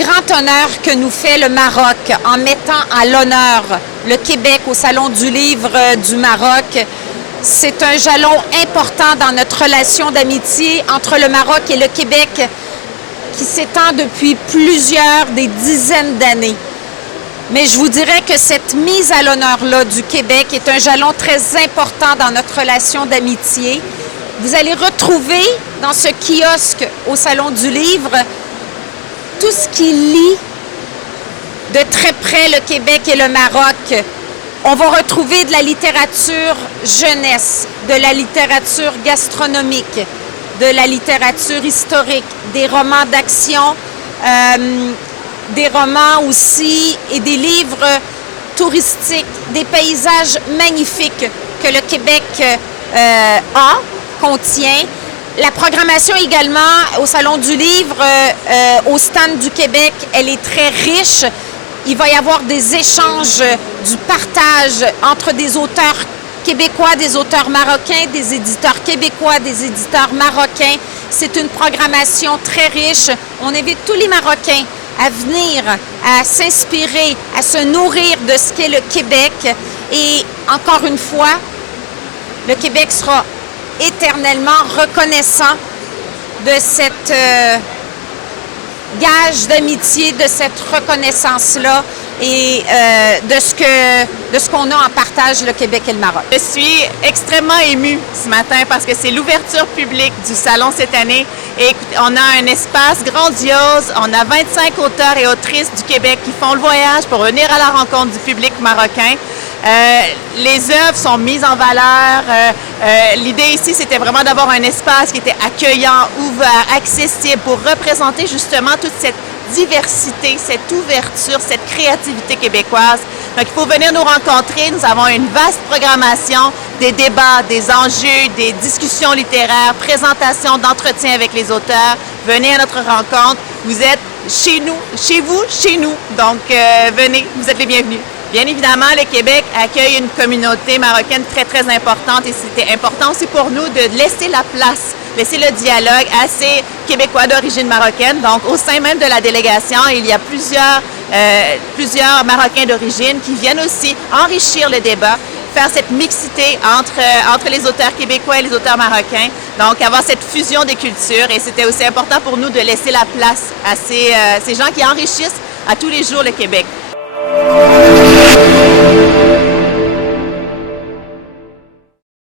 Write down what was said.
grand honneur que nous fait le Maroc en mettant à l'honneur le Québec au Salon du Livre du Maroc. C'est un jalon important dans notre relation d'amitié entre le Maroc et le Québec qui s'étend depuis des dizaines d'années. Mais je vous dirais que cette mise à l'honneur-là du Québec est un jalon très important dans notre relation d'amitié. Vous allez retrouver dans ce kiosque au Salon du Livre tout ce qui lie de très près le Québec et le Maroc. On va retrouver de la littérature jeunesse, de la littérature gastronomique, de la littérature historique, des romans d'action, des romans aussi et des livres touristiques, des paysages magnifiques que le Québec contient. La programmation également au Salon du Livre, au stand du Québec, elle est très riche. Il va y avoir des échanges, du partage entre des auteurs québécois, des auteurs marocains, des éditeurs québécois, des éditeurs marocains. C'est une programmation très riche. On invite tous les Marocains à venir, à s'inspirer, à se nourrir de ce qu'est le Québec. Et encore une fois, le Québec sera éternellement reconnaissant de cette gage d'amitié, de cette reconnaissance-là et de ce qu'on a en partage, le Québec et le Maroc. Je suis extrêmement émue ce matin parce que c'est l'ouverture publique du salon cette année et on a un espace grandiose. On a 25 auteurs et autrices du Québec qui font le voyage pour venir à la rencontre du public marocain. Les œuvres sont mises en valeur. L'idée ici, c'était vraiment d'avoir un espace qui était accueillant, ouvert, accessible pour représenter justement toute cette diversité, cette ouverture, cette créativité québécoise. Donc, il faut venir nous rencontrer. Nous avons une vaste programmation, des débats, des enjeux, des discussions littéraires, présentations d'entretiens avec les auteurs. Venez à notre rencontre. Vous êtes chez nous, chez vous, chez nous. Donc, venez, vous êtes les bienvenus. Bien évidemment, le Québec accueille une communauté marocaine très, très importante et c'était important aussi pour nous de laisser la place, laisser le dialogue à ces Québécois d'origine marocaine. Donc, au sein même de la délégation, il y a plusieurs Marocains d'origine qui viennent aussi enrichir le débat, faire cette mixité entre les auteurs québécois et les auteurs marocains. Donc, avoir cette fusion des cultures et c'était aussi important pour nous de laisser la place à ces gens qui enrichissent à tous les jours le Québec.